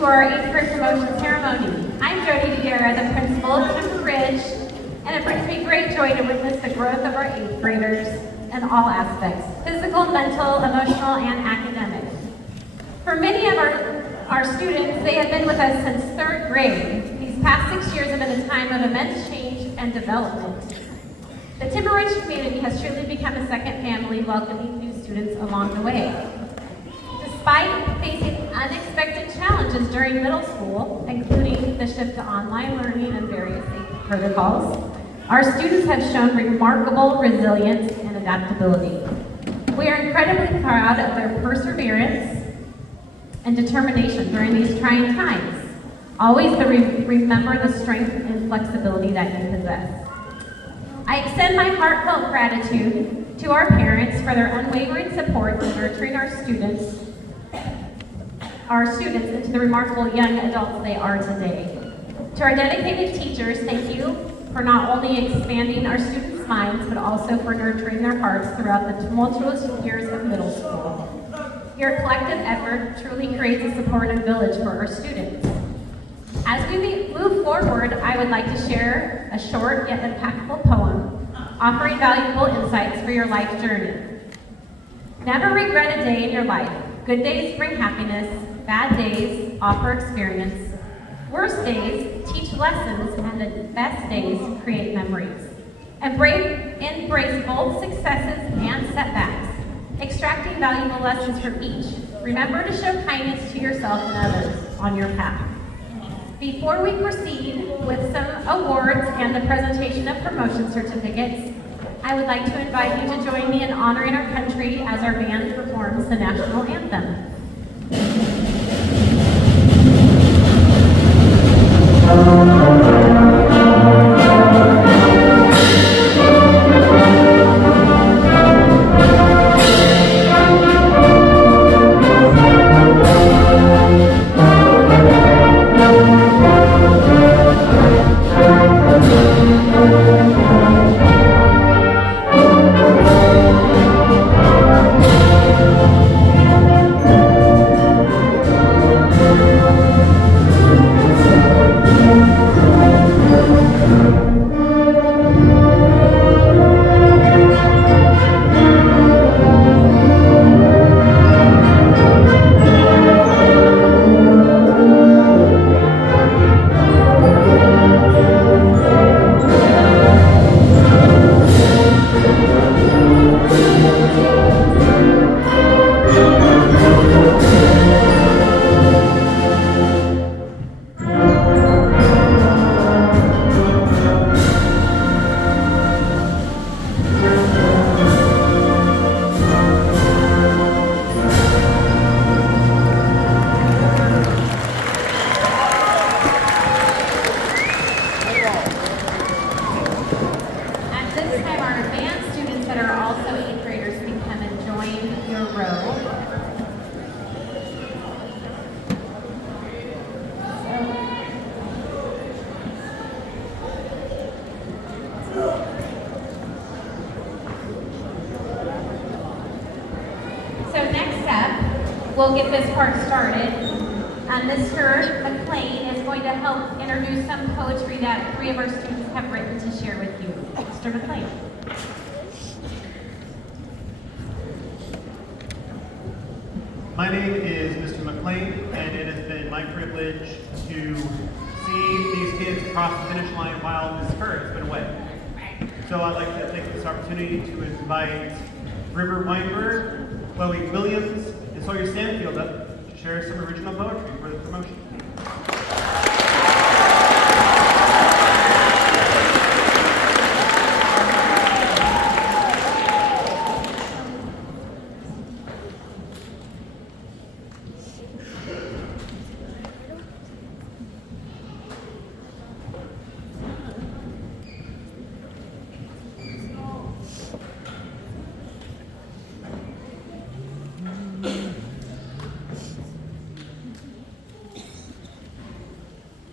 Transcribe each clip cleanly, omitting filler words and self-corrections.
to our 8th grade promotion ceremony. I'm Jody DeGuerra, the principal of Timber Ridge, and it brings me great joy to witness the growth of our 8th graders in all aspects: physical, mental, emotional, and academic. For many of our students, they have been with us since 3rd grade. These past 6 years have been a time of immense change and development. The Timber Ridge community has truly become a second family, welcoming new students along the way. Despite facing unexpected challenges during middle school, including the shift to online learning and various safety protocols, our students have shown remarkable resilience and adaptability. We are incredibly proud of their perseverance and determination during these trying times. Always remember the strength and flexibility that you possess. I extend my heartfelt gratitude to our parents for their unwavering support in nurturing our students into the remarkable young adults they are today. To our dedicated teachers, thank you for not only expanding our students' minds, but also for nurturing their hearts throughout the tumultuous years of middle school. Your collective effort truly creates a supportive village for our students. As we move forward, I would like to share a short yet impactful poem offering valuable insights for your life journey. Never regret a day in your life. Good days bring happiness. Bad days offer experience. Worst days teach lessons, and the best days create memories. Embrace both successes and setbacks, extracting valuable lessons from each. Remember to show kindness to yourself and others on your path. Before we proceed with some awards and the presentation of promotion certificates, I would like to invite you to join me in honoring our country as our band performs the national anthem. We'll get this part started. Mr. McLean is going to help introduce some poetry that 3 of our students have written to share with you. Mr. McLean. My name is Mr. McLean, and it has been my privilege to see these kids cross the finish line while Ms. Kerr has been away. So I'd like to take this opportunity to invite River Weinberg, Chloe Williams, and Sawyer Stanfield up to share some original poetry for the promotion.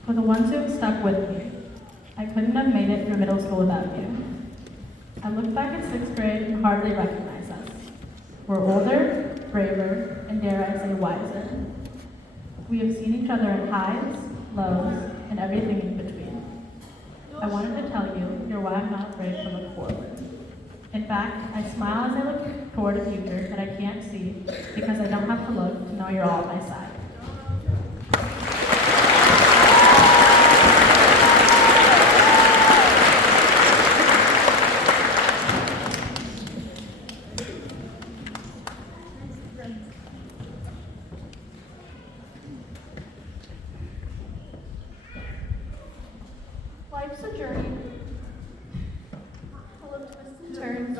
For the ones who have stuck with me, I couldn't have made it through middle school without you. I look back at 6th grade and hardly recognize us. We're older, braver, and dare I say wiser. We have seen each other at highs, lows, and everything in between. I wanted to tell you, you're why I'm not afraid to look forward. In fact, I smile as I look toward a future that I can't see because I don't have to look to know you're all at my side. Life's a journey full of twists and turns.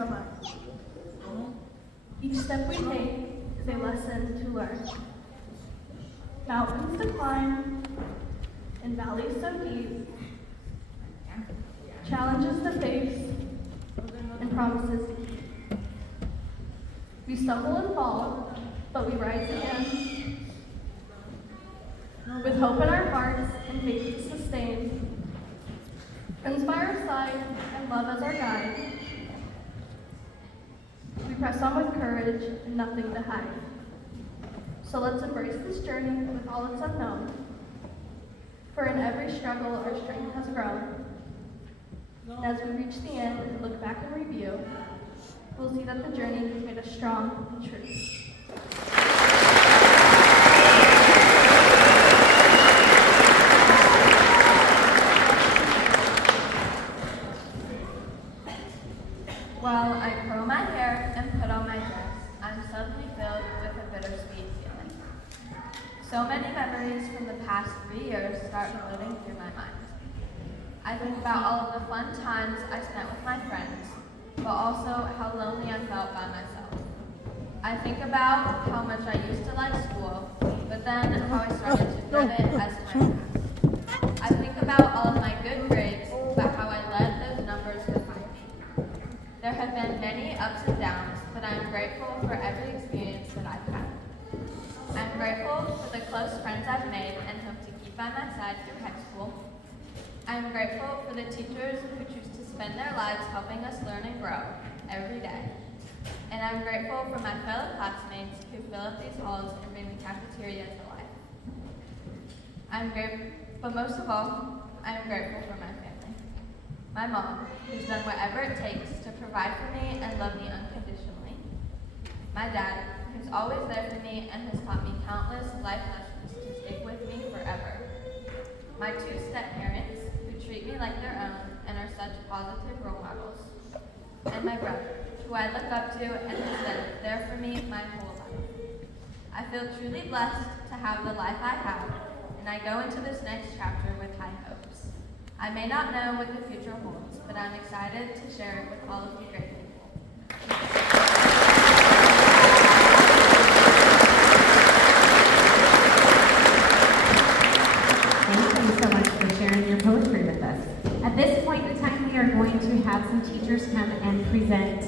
Each step we take is a lesson to learn. Mountains to climb and valleys so deep. Challenges to face and promises to keep. We stumble and fall, but we rise again. With hope in our hearts and faith to sustain. Friends by our side and love as our guide. We press on with courage and nothing to hide. So let's embrace this journey with all its unknown. For in every struggle our strength has grown. And as we reach the end and look back and review, we'll see that the journey has made us strong and true. While I curl my hair and put on my dress, I'm suddenly filled with a bittersweet feeling. So many memories from the past 3 years start floating through my mind. I think about all of the fun times I spent with my friends, but also how lonely I felt by myself. I think about how much I used to like school, but then how I started to dread it as time passed. I think about all of my good grades, but how I let those numbers define me. There have been many ups and downs, but I am grateful for every experience that I've had. I'm grateful for the close friends I've made and hope to keep by my side through high school. I'm grateful for the teachers who choose to spend their lives helping us learn and grow every day. And I'm grateful for my fellow classmates who fill up these halls and bring the cafeteria to life. But most of all, I'm grateful for my family. My mom, who's done whatever it takes to provide for me and love me unconditionally. My dad, who's always there for me and has taught me countless life lessons to stick with me forever. My 2 step-parents, who treat me like their own and are such positive role models. And my brother, who I look up to and has been there for me my whole life. I feel truly blessed to have the life I have, and I go into this next chapter with high hopes. I may not know what the future holds, but I'm excited to share it with all of you great people. Thank you so much for sharing your poetry with us. At this point in time, we are going to have some teachers come and present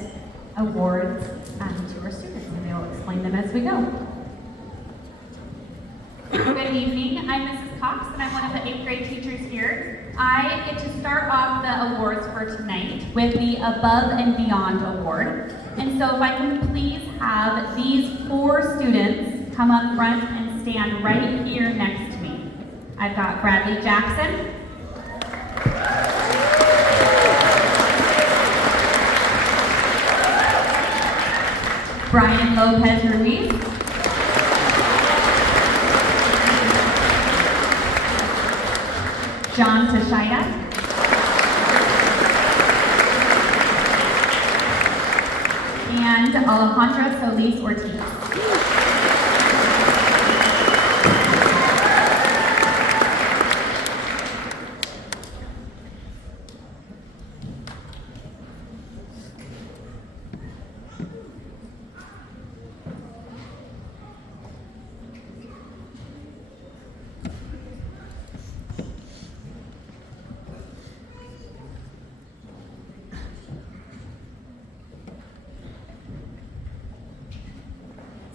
awards to our students, and they will explain them as we go. Good evening, I'm Mrs. Cox, and I'm one of the 8th grade teachers here. I get to start off the awards for tonight with the Above and Beyond Award. And so if I can please have these 4 students come up front and stand right here next to me. I've got Bradley Jackson, Brian Lopez Ruiz, John Tashida, and Alejandra Solis Ortiz.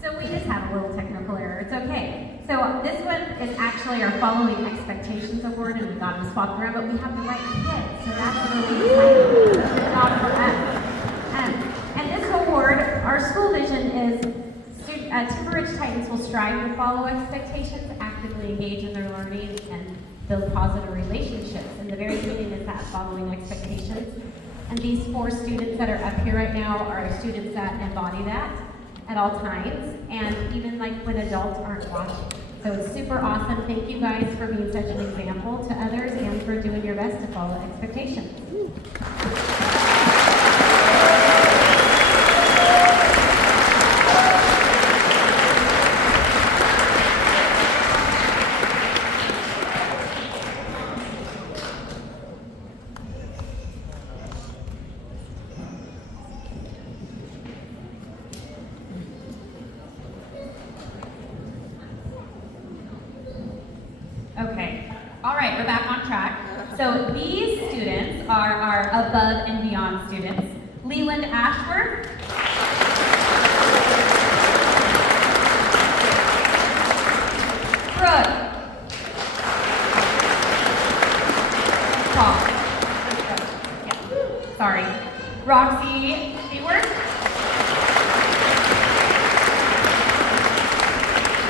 So we just have a little technical error. It's okay. So this one is actually our Following Expectations Award, and we got them swapped around, but we have the right kid, so that's really exciting. Good job for us. And this award, our school vision is Timber Ridge Titans will strive to follow expectations, actively engage in their learning and build positive relationships. And the very beginning is that following expectations. And these 4 students that are up here right now are students that embody that at all times, and even like when adults aren't watching. So it's super awesome. Thank you guys for being such an example to others and for doing your best to follow expectations. Okay, all right, we're back on track. So these students are our above and beyond students. Leland Ashford. Brooke. Paul. Yeah, sorry. Roxy Hayward.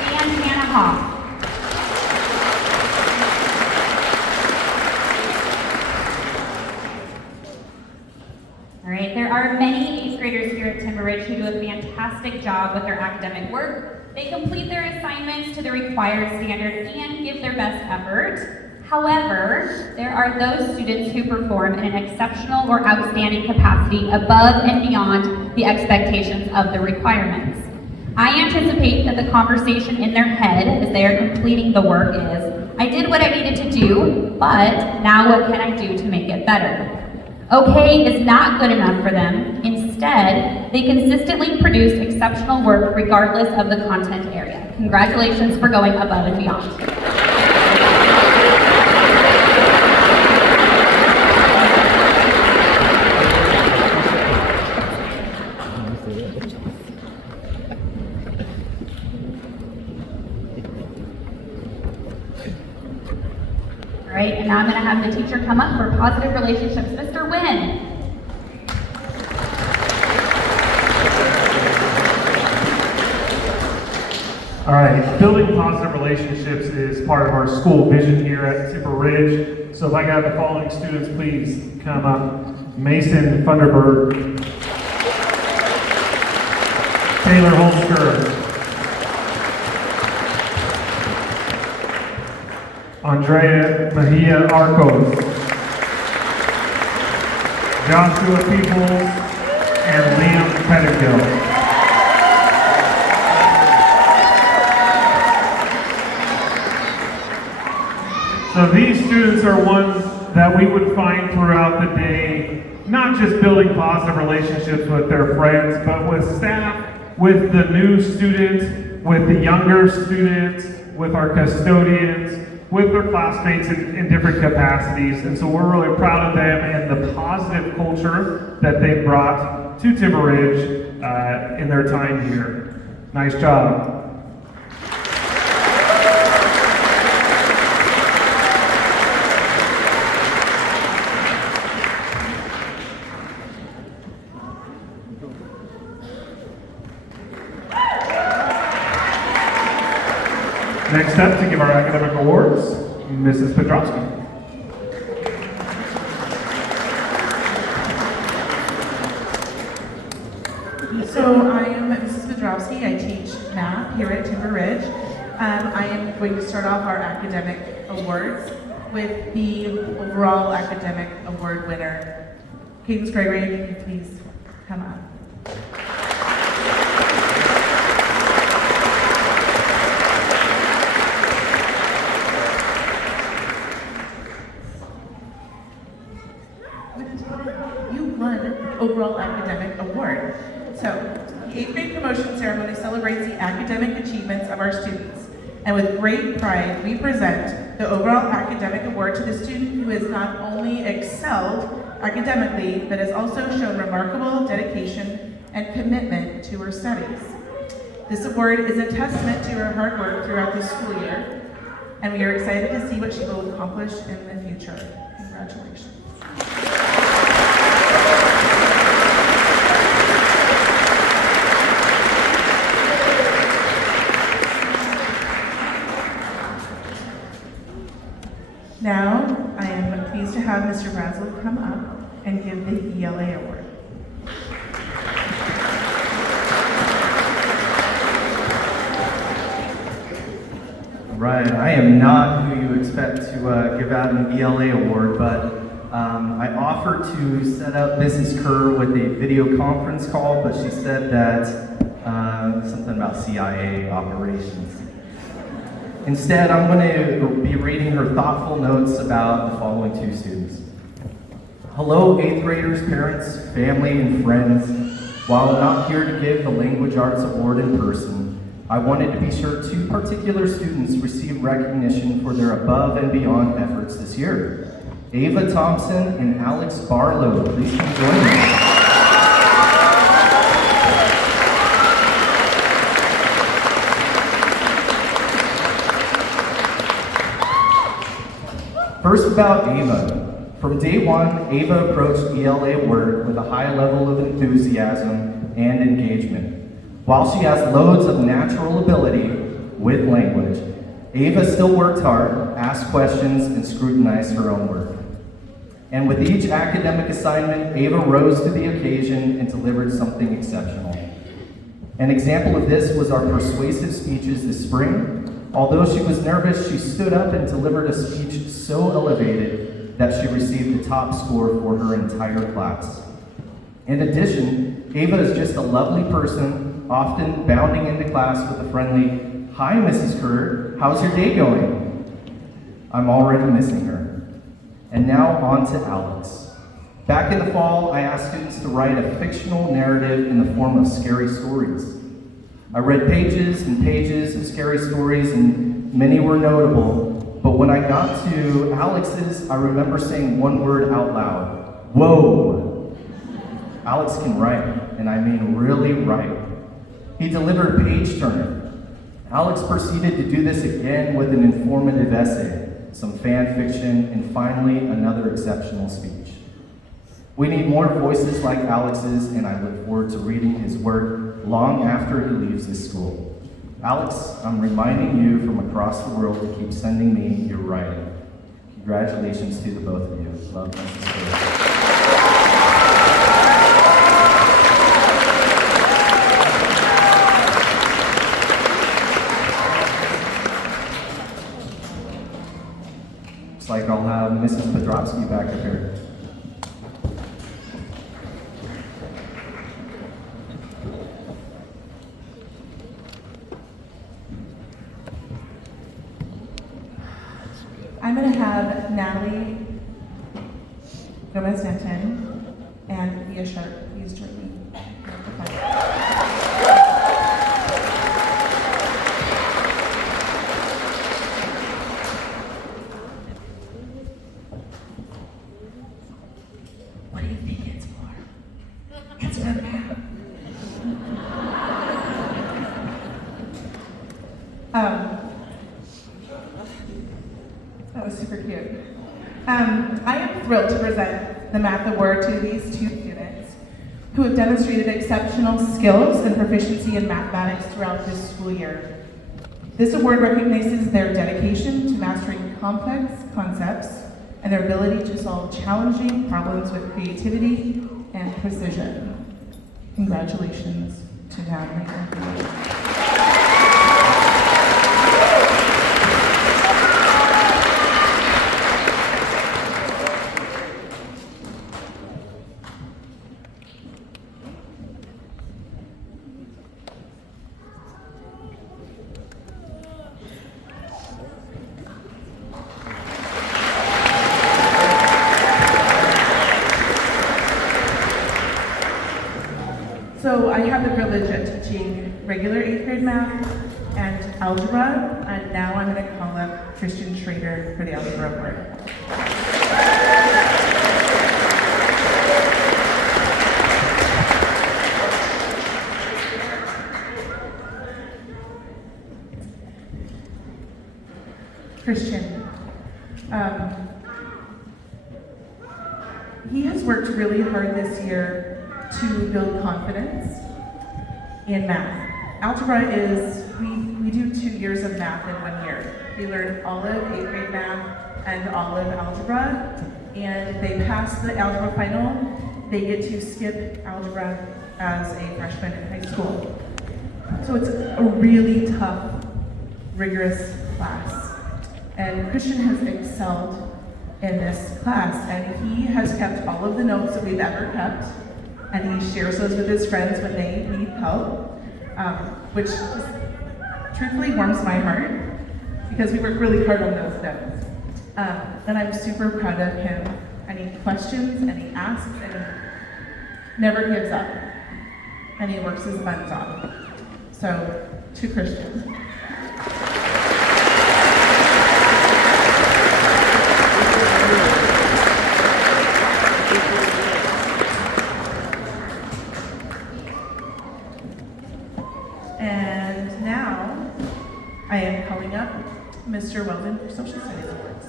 And Hannah Hoff. All right, there are many 8th graders here at Timber Ridge who do a fantastic job with their academic work. They complete their assignments to the required standard and give their best effort. However, there are those students who perform in an exceptional or outstanding capacity above and beyond the expectations of the requirements. I anticipate that the conversation in their head as they are completing the work is, I did what I needed to do, but now what can I do to make it better? Okay is not good enough for them. Instead, they consistently produce exceptional work regardless of the content area. Congratulations for going above and beyond. All right, and now I'm going to have the teacher come up for positive relationships. Mr. Wynn. All right, building positive relationships is part of our school vision here at Timber Ridge. So if I got the following students, please come up. Mason Thunderberg, Taylor Holsker, Andrea Mejia Arcos, Joshua Peoples, and Liam Pettigill. So these students are ones that we would find throughout the day, not just building positive relationships with their friends, but with staff, with the new students, with the younger students, with our custodians, with their classmates in different capacities. And so we're really proud of them and the positive culture that they brought to Timber Ridge in their time here. Nice job. Next up to give our academic awards, Mrs. Pedrowski. So I am Mrs. Pedrowski. I teach math here at Timber Ridge. I am going to start off our academic awards with the overall academic award winner. Cadence Gregory, can you please come up? Overall academic award. So, the 8th grade promotion ceremony celebrates the academic achievements of our students. And with great pride, we present the overall academic award to the student who has not only excelled academically, but has also shown remarkable dedication and commitment to her studies. This award is a testament to her hard work throughout the school year, and we are excited to see what she will accomplish in the future. Congratulations. and give the ELA award. Right, I am not who you expect to give out an ELA award, but I offered to set up Mrs. Kerr with a video conference call, but she said that something about CIA operations. Instead, I'm going to be reading her thoughtful notes about the following two students. Hello, 8th graders, parents, family, and friends. While not here to give the Language Arts Award in person, I wanted to be sure two particular students receive recognition for their above and beyond efforts this year. Ava Thompson and Alex Barlow, please come join me. First about Ava. From day one, Ava approached ELA work with a high level of enthusiasm and engagement. While she has loads of natural ability with language, Ava still worked hard, asked questions, and scrutinized her own work. And with each academic assignment, Ava rose to the occasion and delivered something exceptional. An example of this was our persuasive speeches this spring. Although she was nervous, she stood up and delivered a speech so elevated that she received the top score for her entire class. In addition, Ava is just a lovely person, often bounding into class with a friendly, "Hi, Mrs. Kerr, how's your day going?" I'm already missing her. And now on to Alex. Back in the fall, I asked students to write a fictional narrative in the form of scary stories. I read pages and pages of scary stories, and many were notable, but when I got to Alex's, I remember saying one word out loud: "Whoa!" Alex can write, and I mean really write. He delivered a page turner. Alex proceeded to do this again with an informative essay, some fan fiction, and finally another exceptional speech. We need more voices like Alex's, and I look forward to reading his work long after he leaves this school. Alex, I'm reminding you from across the world to keep sending me your writing. Congratulations to the both of you. Love, Mrs. Kerr. Looks like I'll have Mrs. Podrowski back up here. I'm going to have Natalie Gomez-Denton and Leah Sharp please join me. What do you think it's for? It's for math. That was super cute. I am thrilled to present the Math Award to these two students who have demonstrated exceptional skills and proficiency in mathematics throughout this school year. This award recognizes their dedication to mastering complex concepts and their ability to solve challenging problems with creativity and precision. Congratulations to Natalie and Leah. So I have the privilege of teaching regular 8th grade math and algebra, and now I'm going to call up Christian Schrader for the algebra award. Christian, he has worked really hard this year to build confidence in math. Algebra is, we do 2 years of math in 1 year. We learn all of 8th grade math and all of algebra and if they pass the algebra final, they get to skip algebra as a freshman in high school. So it's a really tough, rigorous class. And Christian has excelled in this class, and he has kept all of the notes that we've ever kept, and he shares those with his friends when they need help, which truthfully warms my heart, because we work really hard on those notes. And I'm super proud of him, and he questions, and he asks, and he never gives up, and he works his buns off. So, to Christian. And now, I am calling up Mr. Weldon for Social Studies Awards.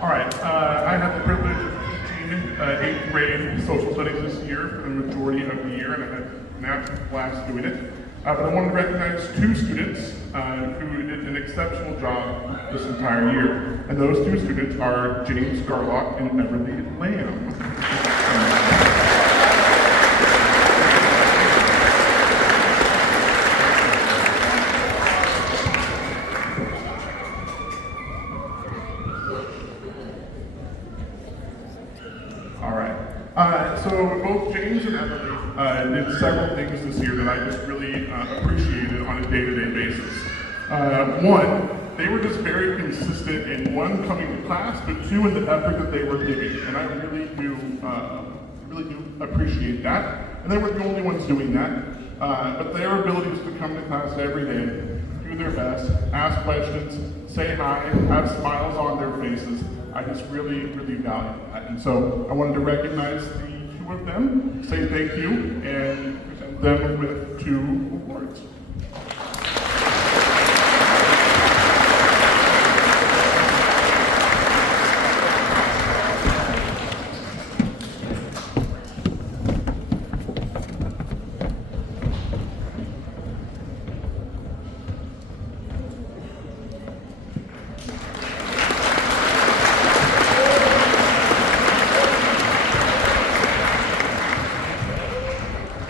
All right, I have the privilege of teaching 8th grade social studies this year for the majority of the year, and I had an absolute blast doing it. But I wanted to recognize 2 students who did an exceptional job this entire year. And those 2 students are James Garlock and Everly Lamb. All right. So both James and Everly did several things this year that I just really appreciated on a day-to-day basis. One, they were just very consistent in 1, coming to class, but 2, in the effort that they were giving, and I really do appreciate that. And they were the only ones doing that, but their abilities to come to class every day, do their best, ask questions, say hi, have smiles on their faces, I just really, really value that. And so I wanted to recognize the 2 of them, say thank you, and present them with 2 awards.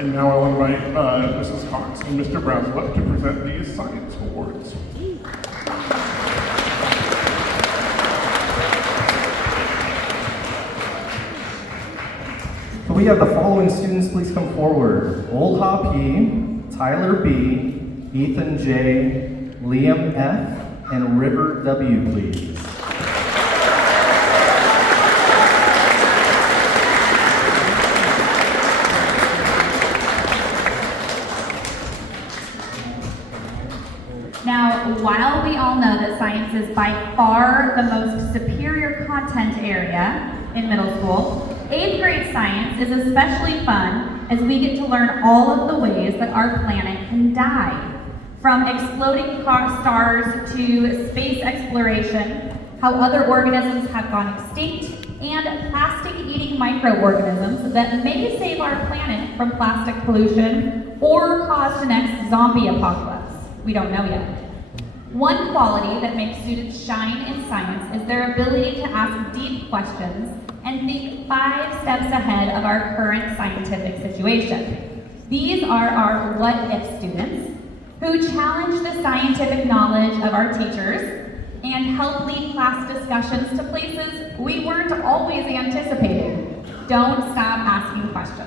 And now I will invite Mrs. Cox and Mr. Braslett to present these science awards. So we have the following students, please come forward. Oldha P, Tyler B, Ethan J, Liam F, and River W, please. Now, while we all know that science is by far the most superior content area in middle school, 8th grade science is especially fun as we get to learn all of the ways that our planet can die. From exploding stars to space exploration, how other organisms have gone extinct, and plastic-eating microorganisms that may save our planet from plastic pollution or cause the next zombie apocalypse. We don't know yet. One quality that makes students shine in science is their ability to ask deep questions and think 5 steps ahead of our current scientific situation. These are our what-if students who challenge the scientific knowledge of our teachers and help lead class discussions to places we weren't always anticipating. Don't stop asking questions.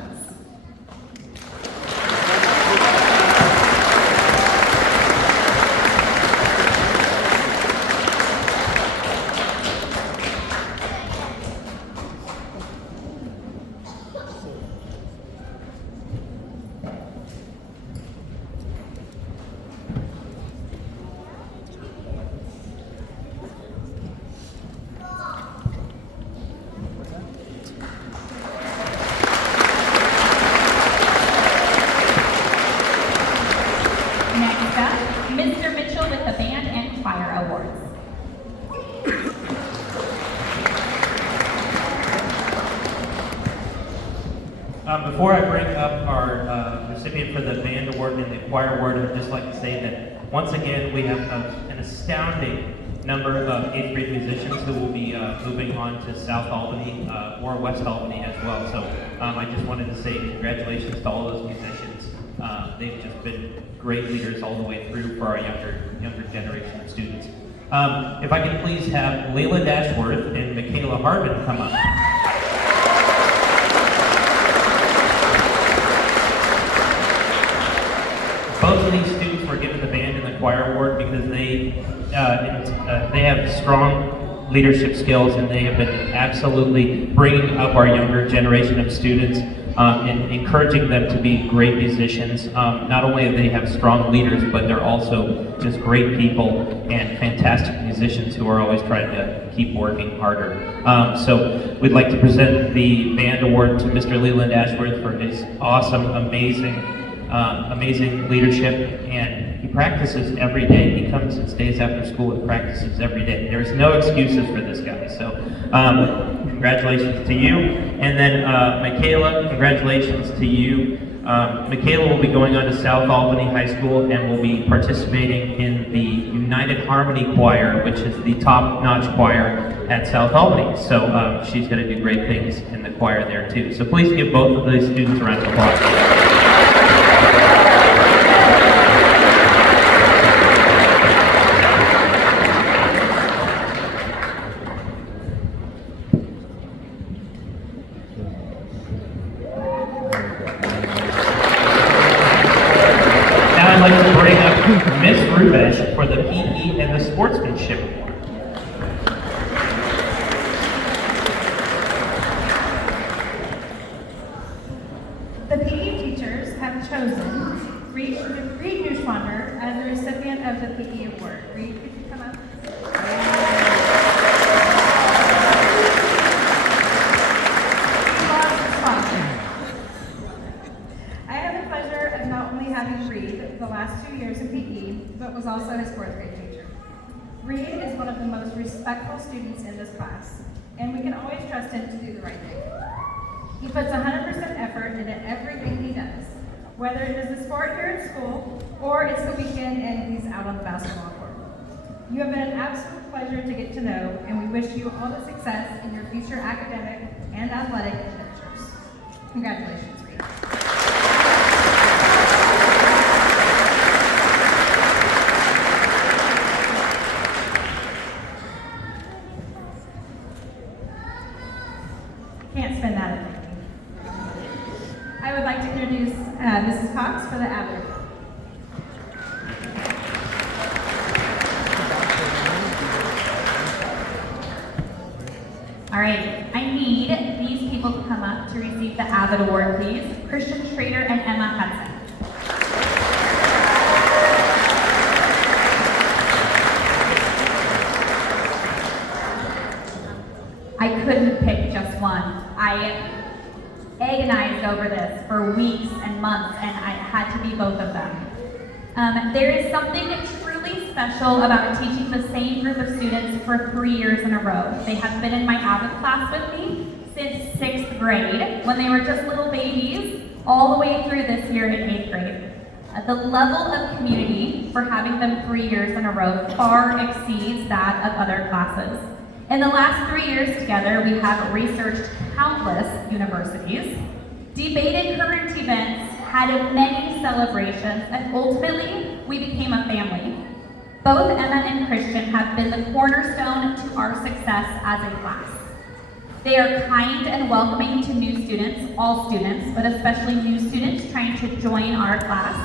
Before I bring up our recipient for the band award and the choir award, I'd just like to say that once again we have an astounding number of 8th grade musicians who will be moving on to South Albany or West Albany as well. So I just wanted to say congratulations to all those musicians. They've just been great leaders all the way through for our younger generation of students. If I can please have Layla Dashworth and Michaela Harbin come up. Both of these students were given the band and the choir award because they have strong leadership skills, and they have been absolutely bringing up our younger generation of students and encouraging them to be great musicians. Not only do they have strong leaders, but they're also just great people and fantastic musicians who are always trying to keep working harder. So we'd like to present the band award to Mr. Leland Ashworth for his awesome, amazing leadership, and he practices every day. He comes and stays after school and practices every day. There's no excuses for this guy. So congratulations to you. And then Michaela, congratulations to you. Michaela will be going on to South Albany High School and will be participating in the United Harmony Choir, which is the top-notch choir at South Albany. So she's going to do great things in the choir there too. So please give both of these students a round of applause. Miss Rubesh for the PE and the Sportsmanship Award. The PE teachers have chosen Reed Neuschwander as the recipient of the PE award. Reed, could you come up? I had the pleasure of not only having Reed the last 2 years in PE, but was also his 4th grade teacher. Reed is one of the most respectful students in this class, and we can always trust him to do the right thing. He puts 100% effort into everything he does, whether it is the sport here at school or it's the weekend and he's out on the basketball court. You have been an absolute pleasure to get to know, and we wish you all the success in your future academic and athletic adventures. Congratulations, Reed. Can't spend that at me. I would like to introduce Mrs. Cox for the Abbott. All right, I need these people to come up to receive the Avid Award, please. Christian Schrader and Emma Hudson. I couldn't pick just one. I agonized over this for weeks and months, and I had to be both of them. There is something truly special about teaching the same group of students for 3 years in a row. They have been in my Avid class with me since 6th grade, when they were just little babies, all the way through this year in 8th grade. The level of community for having them 3 years in a row far exceeds that of other classes. In the last 3 years together, we have researched countless universities, debated current events, had many celebrations, and ultimately, we became a family. Both Emma and Christian have been the cornerstone to our success as a class. They are kind and welcoming to new students, all students, but especially new students trying to join our class.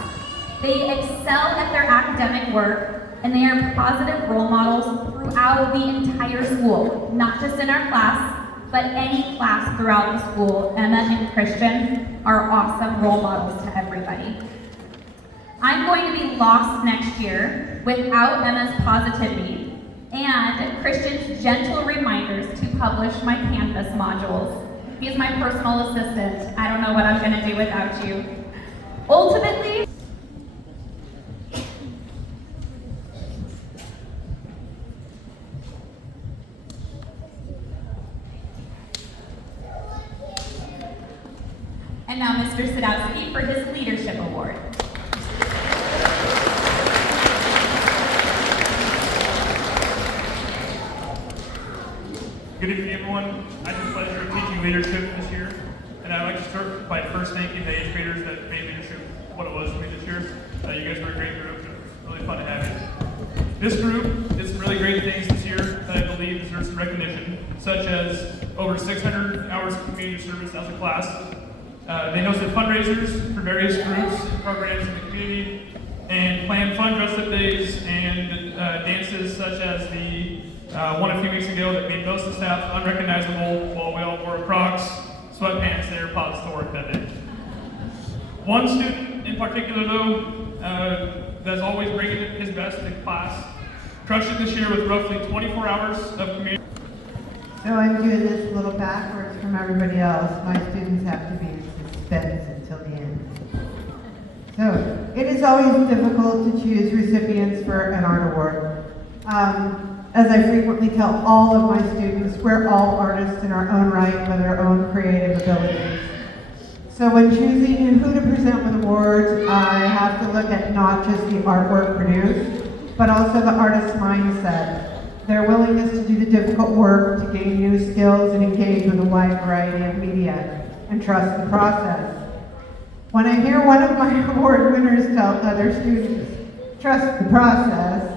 They excel at their academic work, and they are positive role models throughout the entire school, not just in our class, but any class throughout the school. Emma and Christian are awesome role models to everybody. I'm going to be lost next year without Emma's positivity and Christian's gentle reminders to publish my Canvas modules. He's my personal assistant. I don't know what I'm going to do without you. Ultimately, And now Mr. Sadowski for his Leadership Award. Good evening, everyone. I have the pleasure of teaching leadership this year, and I'd like to start by first thanking the 8th graders that made leadership what it was for me this year. You guys were a great group. It was really fun to have you. This group did some really great things this year that I believe deserve some recognition, such as over 600 hours of community service as a class. They hosted fundraisers for various groups, programs in the community, and planned fun dress-up days and dances such as the one a few weeks ago that made most of the staff unrecognizable while we all wore Crocs, sweatpants, and AirPods to work that day. One student in particular, though, that's always bringing his best in class, crushed it this year with roughly 24 hours of community. So I'm doing this a little backwards from everybody else. My students have to be in suspense until the end. So it is always difficult to choose recipients for an art award. As I frequently tell all of my students, we're all artists in our own right with our own creative abilities. So when choosing who to present with awards, I have to look at not just the artwork produced, but also the artist's mindset, their willingness to do the difficult work, to gain new skills and engage with a wide variety of media, and trust the process. When I hear one of my award winners tell other students, trust the process,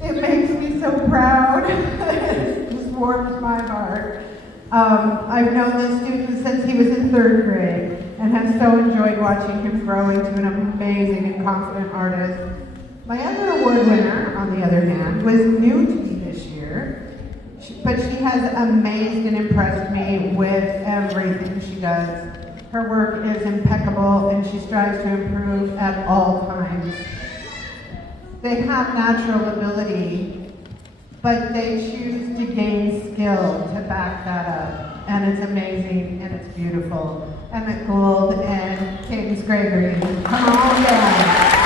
it makes me so proud. It just warms my heart. I've known this student since he was in 3rd grade and have so enjoyed watching him grow into an amazing and confident artist. My other award winner, on the other hand, was new to me this year, but she has amazed and impressed me with everything she does. Her work is impeccable and she strives to improve at all times. They have natural ability, but they choose to gain skill to back that up. And it's amazing and it's beautiful. Emmett Gould and Cadence Gregory, come on down.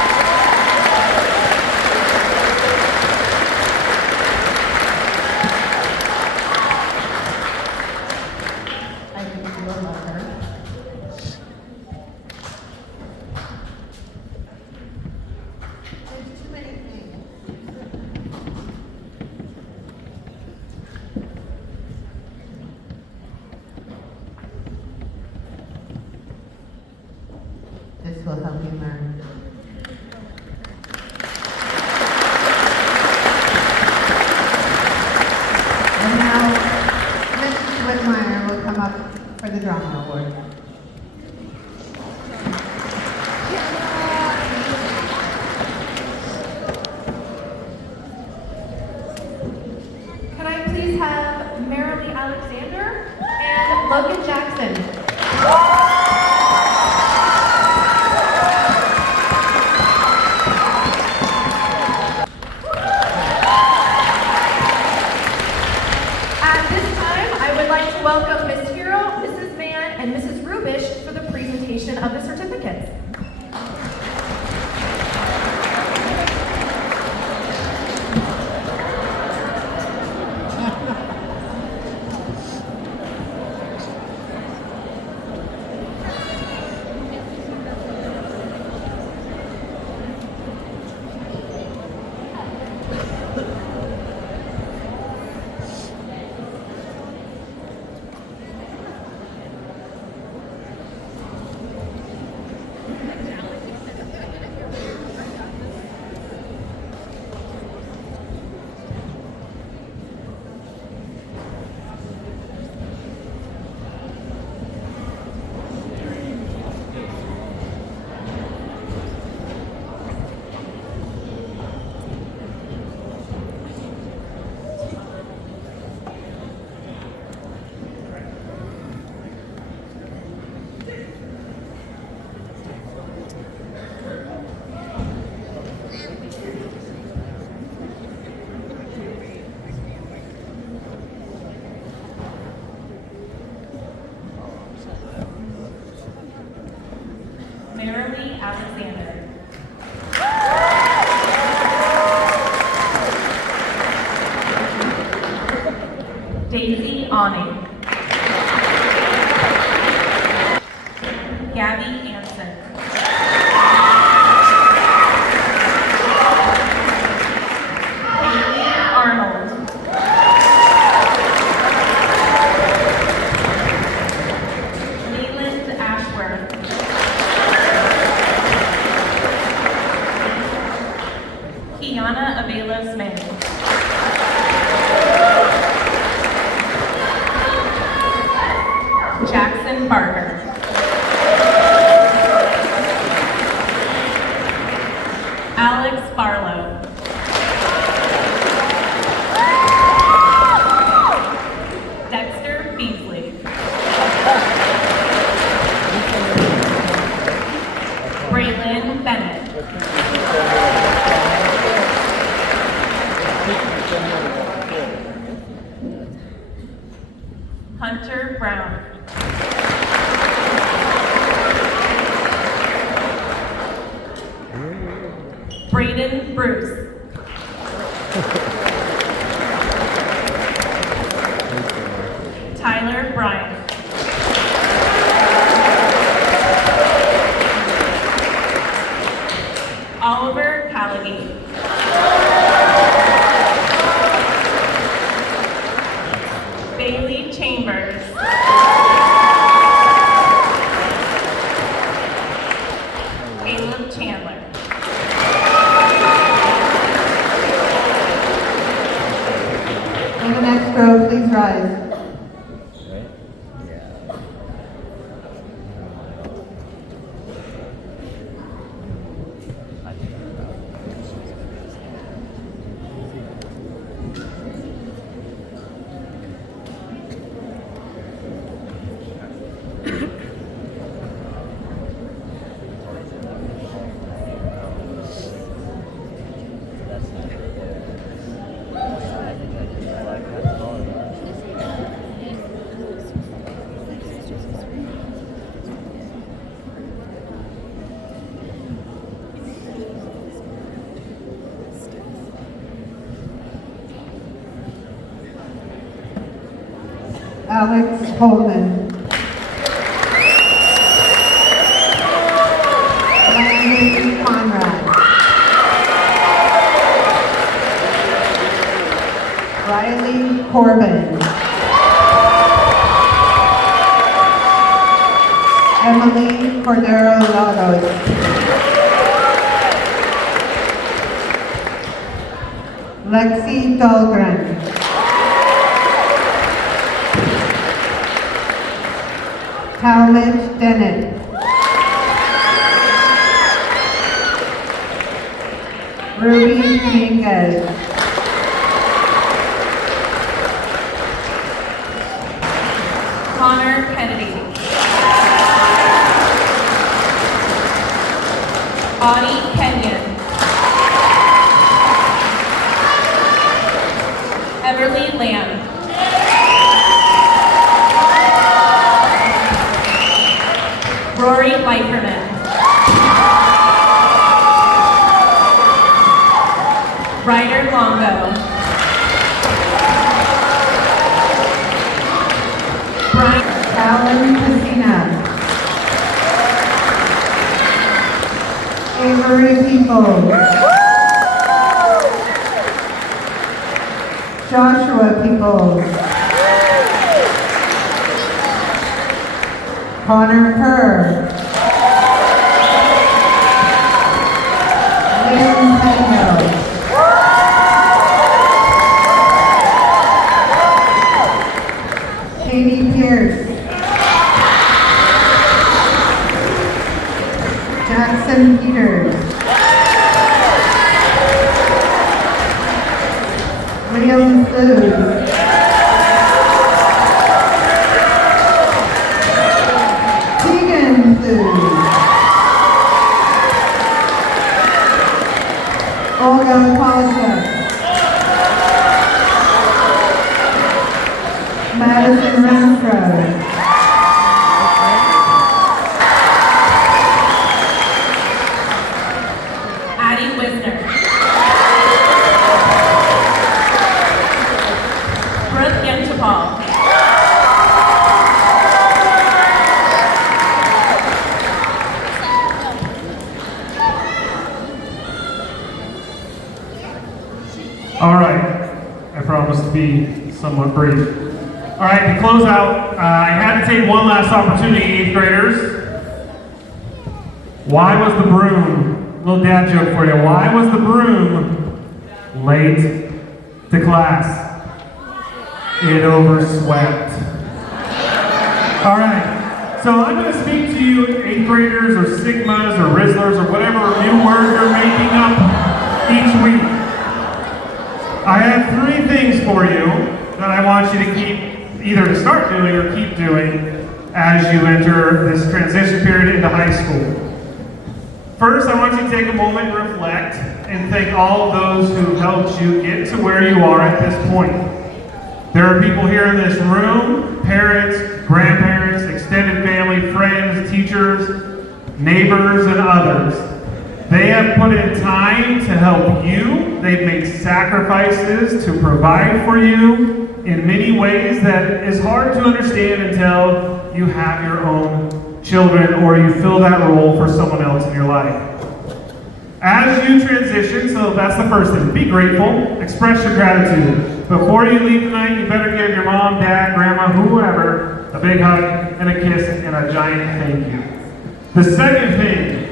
I think you will love her. There's too many things. This will help you learn. And now, Mrs. Whitmire will come up for the Drama Award. Could I please have Marilee Alexander and Logan Jackson? At this time, I would like to welcome Ms. Hero, Mrs. Mann, and Mrs. Rubish for the presentation of the certificates. Marilee Alexander. Daisy Awning. Layla Smith. Jackson Barker. Alex Barlow. Dexter Beasley. Braylon Bennett. Hunter Brown. Braden Bruce. Tyler Bryan. Oliver Callaghan. Bailey Chambers. Caleb Chandler. In the next row, please rise. Alex Holman. Landon Conrad. Riley Corbin. Emily Cordero Lagos. Lexi Dahlgren. Talmadge Bennett. Ruby Dominguez. Connor Kennedy. Audie Kenyon. Everly Lamb. Rory Leiferman. Ryder Longo. Brian Alan Casina. Avery Peoples. Joshua Peoples. Connor Kerr. Liam Penhill. Katie Pierce. Jackson Peters. Liam Food. Tegan Food. Olga Polachek. Madison Renfro. Addie Wisner. Brooke Yentapal. All right, I promise to be somewhat brief. All right, to close out, I had to take one last opportunity, 8th graders. Why was the broom, little dad joke for you, why was the broom late to class. It overswept. All right, so I'm going to speak to you 8th graders or Sigmas or Rizzlers or whatever new word you're making up each week. I have 3 things for you that I want you to keep, either to start doing or keep doing as you enter this transition period into high school. First, I want you to take a moment and reflect and thank all of those who helped you get to where you are at this point. There are people here in this room, parents, grandparents, extended family, friends, teachers, neighbors, and others. They have put in time to help you. They've made sacrifices to provide for you in many ways that is hard to understand until you have your own children or you fill that role for someone else in your life. As you transition, so that's the first thing, be grateful, express your gratitude. Before you leave tonight, you better give your mom, dad, grandma, whoever, a big hug and a kiss and a giant thank you. The second thing,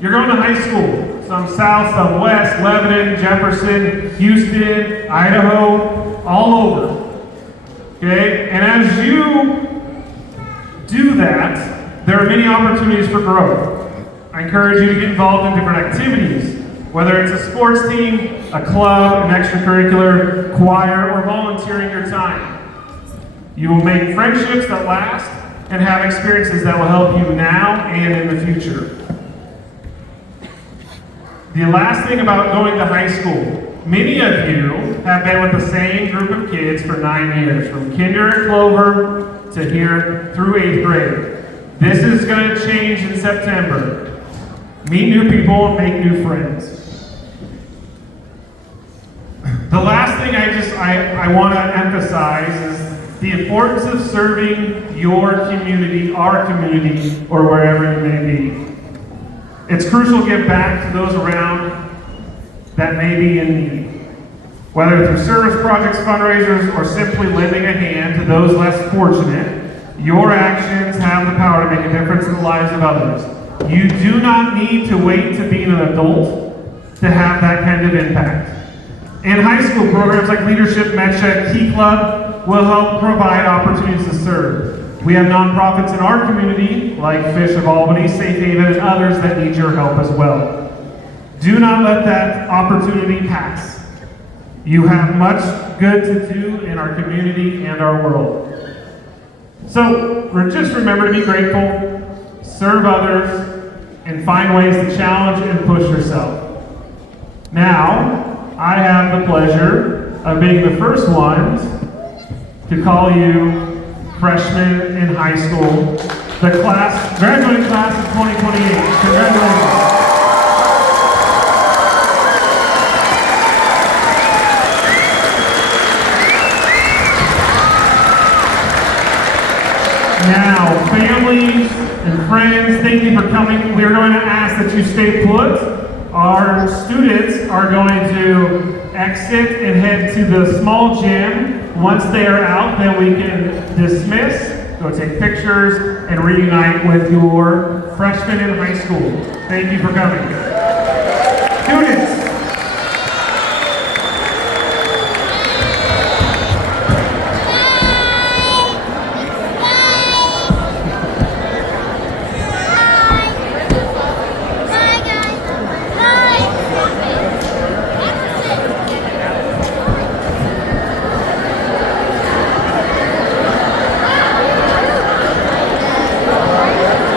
you're going to high school. Some south, some west, Lebanon, Jefferson, Houston, Idaho, all over. Okay? And as you do that, there are many opportunities for growth. I encourage you to get involved in different activities, whether it's a sports team, a club, an extracurricular, choir, or volunteering your time. You will make friendships that last and have experiences that will help you now and in the future. The last thing about going to high school, many of you have been with the same group of kids for 9 years, from kinder and Clover to here through 8th grade. This is going to change in September. Meet new people and make new friends. The last thing I want to emphasize is the importance of serving your community, our community, or wherever you may be. It's crucial to give back to those around that may be in need. Whether through service projects, fundraisers, or simply lending a hand to those less fortunate, your actions have the power to make a difference in the lives of others. You do not need to wait to be an adult to have that kind of impact. In high school, programs like Leadership, MedCheck, Key Club will help provide opportunities to serve. We have nonprofits in our community, like Fish of Albany, Safe Haven, and others that need your help as well. Do not let that opportunity pass. You have much good to do in our community and our world. So just remember to be grateful, serve others, and find ways to challenge and push yourself. Now, I have the pleasure of being the first one to call you freshmen in high school, the graduating class of 2028. Congratulations. Now, families and friends, thank you for coming. We're going to ask that you stay put. Our students are going to exit and head to the small gym. Once they are out, then we can dismiss, go take pictures, and reunite with your freshmen in high school. Thank you for coming. Students,